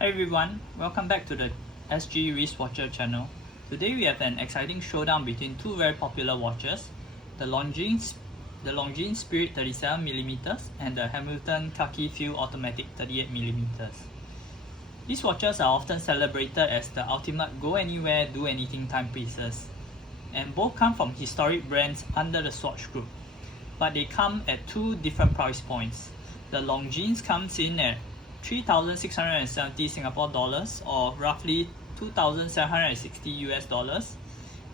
Hi everyone, welcome back to the SG Wristwatcher channel. Today we have an exciting showdown between two very popular watches, the Longines Spirit 37mm and the Hamilton Khaki Field Automatic 38mm. These watches are often celebrated as the ultimate go anywhere, do anything timepieces, and both come from historic brands under the Swatch Group, but they come at two different price points. The Longines comes in at 3,670 Singapore dollars or roughly 2,760 US dollars,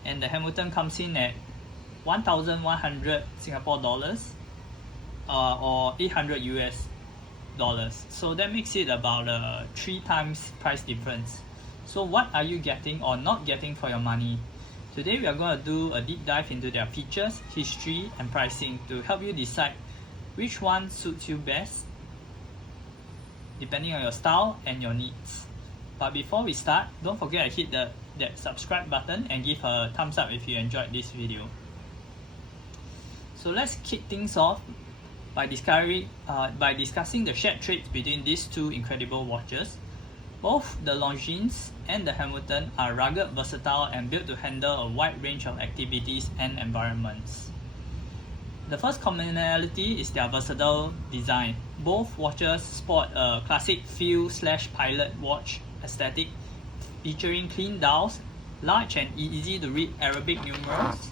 and the Hamilton comes in at 1,100 Singapore dollars or 800 US dollars. So that makes it about a 3 times price difference. So what are you getting or not getting for your money? Today we are going to do a deep dive into their features, history and pricing to help you decide which one suits you best depending on your style and your needs. But before we start, don't forget to hit that subscribe button and give a thumbs up if you enjoyed this video. So let's kick things off by discussing the shared traits between these two incredible watches. Both the Longines and the Hamilton are rugged, versatile, and built to handle a wide range of activities and environments. The first commonality is their versatile design. Both watches sport a classic field/pilot watch aesthetic, featuring clean dials, large and easy to read Arabic numerals,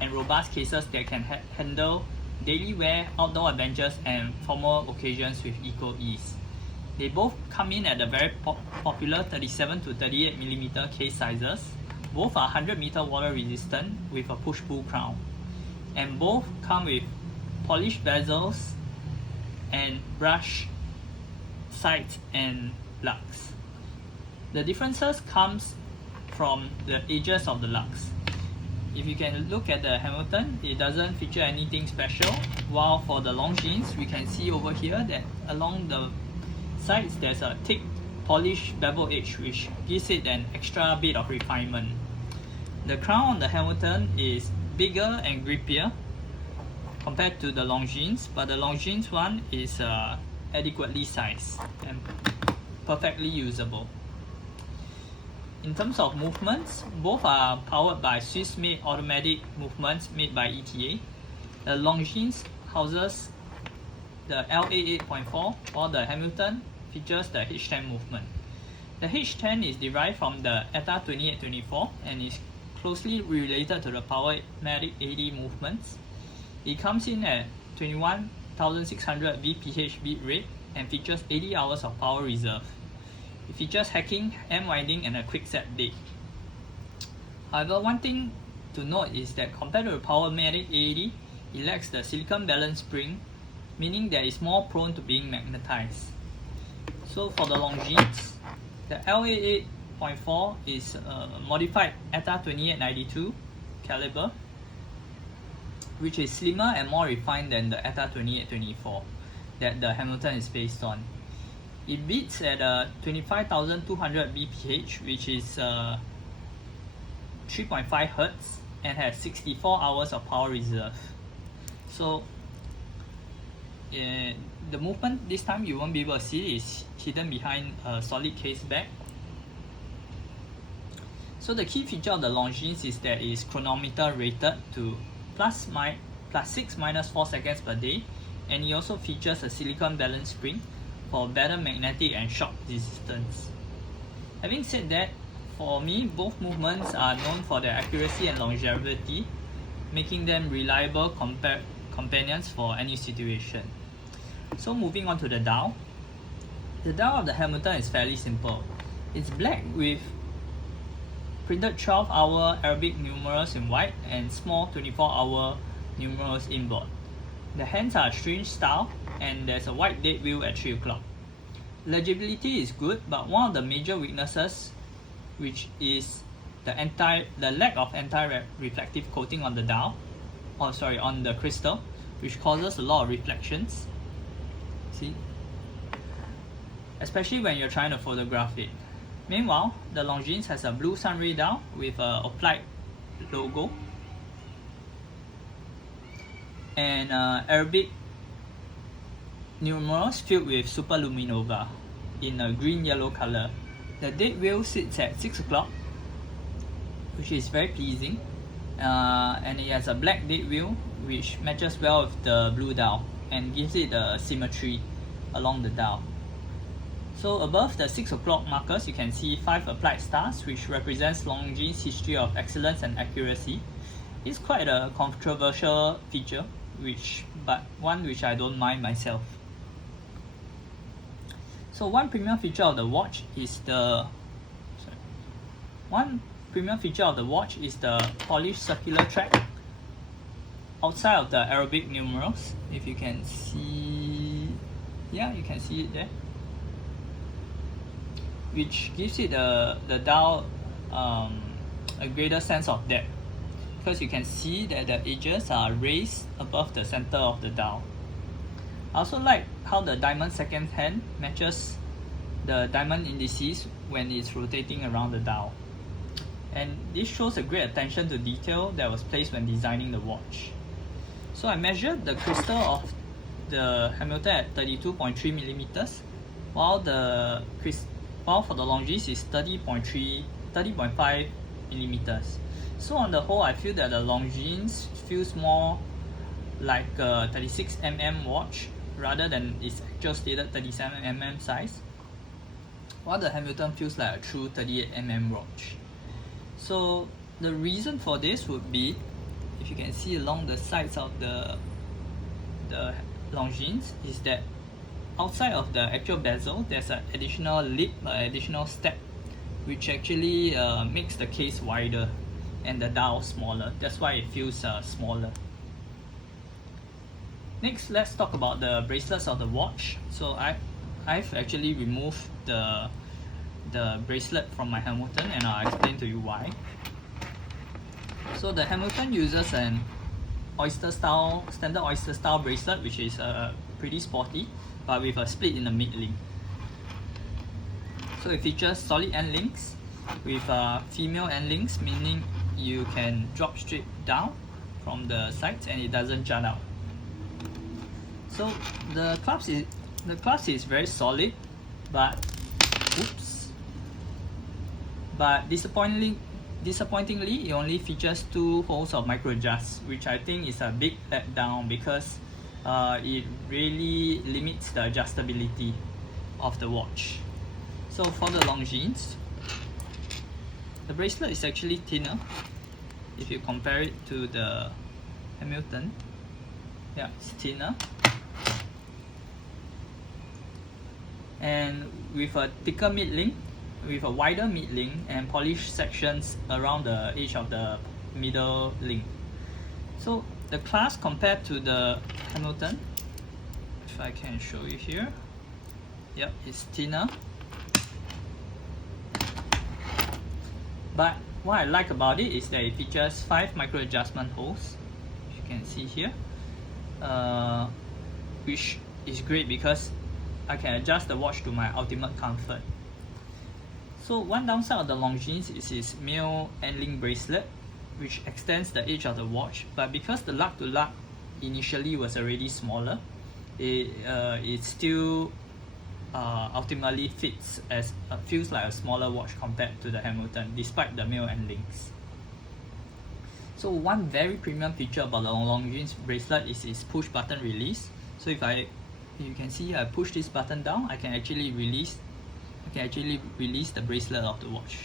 and robust cases that can handle daily wear, outdoor adventures, and formal occasions with equal ease. They both come in at the very popular 37 to 38mm case sizes. Both are 100-meter water resistant with a push-pull crown, and both come with polished bezels and brush sights and lugs. The differences comes from the edges of the lugs. If you can look at the Hamilton, it doesn't feature anything special, while for the Longines, we can see over here that along the sides there's a thick polished bevel edge which gives it an extra bit of refinement. The crown on the Hamilton is bigger and grippier compared to the Longines, but the Longines one is adequately sized and perfectly usable. In terms of movements, both are powered by Swiss-made automatic movements made by ETA. The Longines houses the LA 8.4, while the Hamilton features the H10 movement. The H10 is derived from the ETA 2824 and is closely related to the Powermatic 80 movements. It comes in at 21,600 VPH bit rate and features 80 hours of power reserve. It features hacking, M winding, and a quick set date. However, one thing to note is that compared to the Powermatic 80, it lacks the silicon balance spring, meaning that it's more prone to being magnetized. So for the Longines, the LA 8.4 is a modified ETA 2892 caliber, which is slimmer and more refined than the ETA 2824 that the Hamilton is based on. It beats at 25,200 BPH, which is 3.5 Hz, and has 64 hours of power reserve. So the movement this time you won't be able to see, is hidden behind a solid case back. So the key feature of the Longines is that it is chronometer rated to plus 6 minus 4 seconds per day, and it also features a silicon balance spring for better magnetic and shock resistance. Having said that, for me, both movements are known for their accuracy and longevity, making them reliable companions for any situation. So moving on to the dial. The dial of the Hamilton is fairly simple. It's black with printed 12-hour Arabic numerals in white and small 24-hour numerals inboard. The hands are string style and there's a white date wheel at 3 o'clock. Legibility is good, but one of the major weaknesses, which is the lack of anti-reflective coating on the dial, on the crystal, which causes a lot of reflections. See? Especially when you're trying to photograph it. Meanwhile, the Longines has a blue sunray dial with a applied logo and Arabic numerals filled with superluminova. in a green-yellow color. The date wheel sits at 6 o'clock, which is very pleasing, and it has a black date wheel which matches well with the blue dial and gives it a symmetry along the dial. So above the 6 o'clock markers, you can see 5 applied stars, which represents Longines' history of excellence and accuracy. It's quite a controversial feature, but one which I don't mind myself. So one premium feature of the watch is the polished circular track outside of the Arabic numerals. If you can see, yeah, you can see it there, which gives it the dial a greater sense of depth, because you can see that the edges are raised above the center of the dial. I also like how the diamond second hand matches the diamond indices when it's rotating around the dial. And this shows a great attention to detail that was placed when designing the watch. So I measured the crystal of the Hamilton at 32.3 millimeters, while for the Longines is 30.5 millimeters. So on the whole, I feel that the Longines feels more like a 36 mm watch rather than its actual stated 37 mm size, while the Hamilton feels like a true 38 mm watch. So the reason for this would be, if you can see along the sides of the Longines, is that outside of the actual bezel, there's an additional lip, an additional step, which actually makes the case wider and the dial smaller. That's why it feels smaller. Next, let's talk about the bracelets of the watch. So I've actually removed the bracelet from my Hamilton, and I'll explain to you why. So the Hamilton uses an standard oyster style bracelet, which is pretty sporty, but with a split in the mid link. So it features solid end links with female end links, meaning you can drop straight down from the sides and it doesn't jut out. So the clasp is very solid, but disappointingly, it only features 2 holes of micro adjust, which I think is a big letdown because it really limits the adjustability of the watch. So for the Longines, the bracelet is actually thinner if you compare it to the Hamilton. Yeah, it's thinner, and with a thicker mid link, with a wider mid link and polished sections around the edge of the middle link. So the clasp compared to the Hamilton, if I can show you here, yep, it's thinner. But what I like about it is that it features 5 micro adjustment holes, if you can see here, which is great because I can adjust the watch to my ultimate comfort. So one downside of the Longines is its male end link bracelet, which extends the edge of the watch, but because the lug to lug initially was already smaller, it still ultimately feels like a smaller watch compared to the Hamilton, despite the male end links. So one very premium feature about the Longines bracelet is its push button release. So if you can see, I push this button down, I can actually release the bracelet of the watch.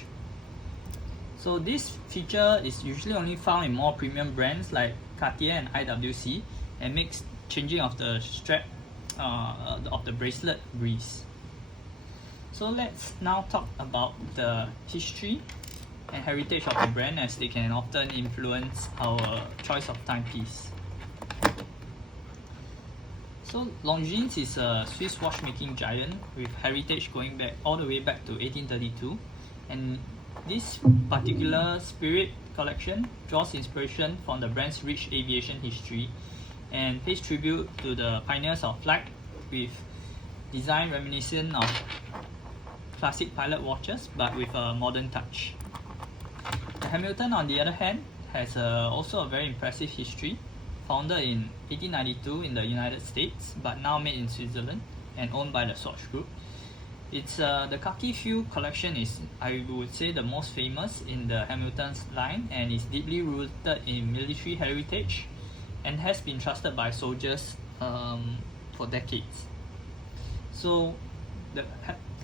So this feature is usually only found in more premium brands like Cartier and IWC, and makes changing of the strap of the bracelet breeze. So let's now talk about the history and heritage of the brand, as they can often influence our choice of timepiece. So Longines is a Swiss watchmaking giant with heritage going back all the way back to 1832, and this particular Spirit collection draws inspiration from the brand's rich aviation history and pays tribute to the pioneers of flight with design reminiscent of classic pilot watches but with a modern touch. The Hamilton, on the other hand, has also a very impressive history, founded in 1892 in the United States but now made in Switzerland and owned by the Swatch Group. It's the Khaki Field collection is, I would say, the most famous in the Hamilton's line, and is deeply rooted in military heritage and has been trusted by soldiers for decades. So the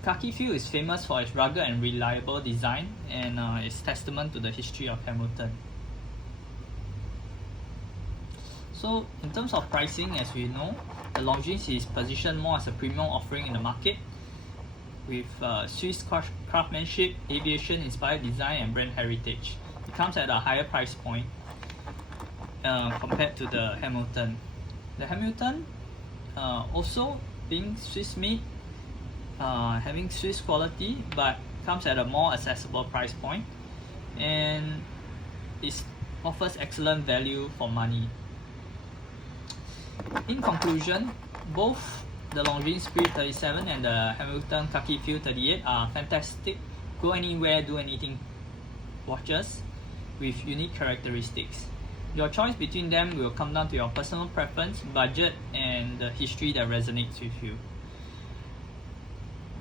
Khaki Field is famous for its rugged and reliable design, and is testament to the history of Hamilton. So in terms of pricing, as we know, the Longines is positioned more as a premium offering in the market, with Swiss craftsmanship, aviation-inspired design, and brand heritage. It comes at a higher price point compared to the Hamilton. The Hamilton, also being Swiss-made, having Swiss quality, but comes at a more accessible price point, and it offers excellent value for money. In conclusion, both the Longines Spirit 37 and the Hamilton Khaki Field 38 are fantastic go anywhere, do anything watches with unique characteristics. Your choice between them will come down to your personal preference, budget, and the history that resonates with you.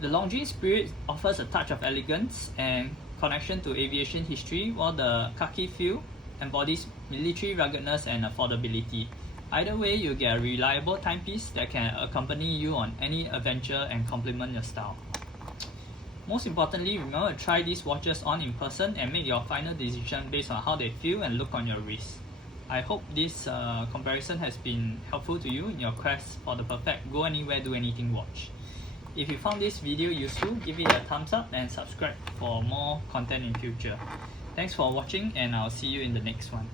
The Longines Spirit offers a touch of elegance and connection to aviation history, while the Khaki Field embodies military ruggedness and affordability. Either way, you'll get a reliable timepiece that can accompany you on any adventure and complement your style. Most importantly, remember to try these watches on in person and make your final decision based on how they feel and look on your wrist. I hope this comparison has been helpful to you in your quest for the perfect go anywhere, do anything watch. If you found this video useful, give it a thumbs up and subscribe for more content in future. Thanks for watching, and I'll see you in the next one.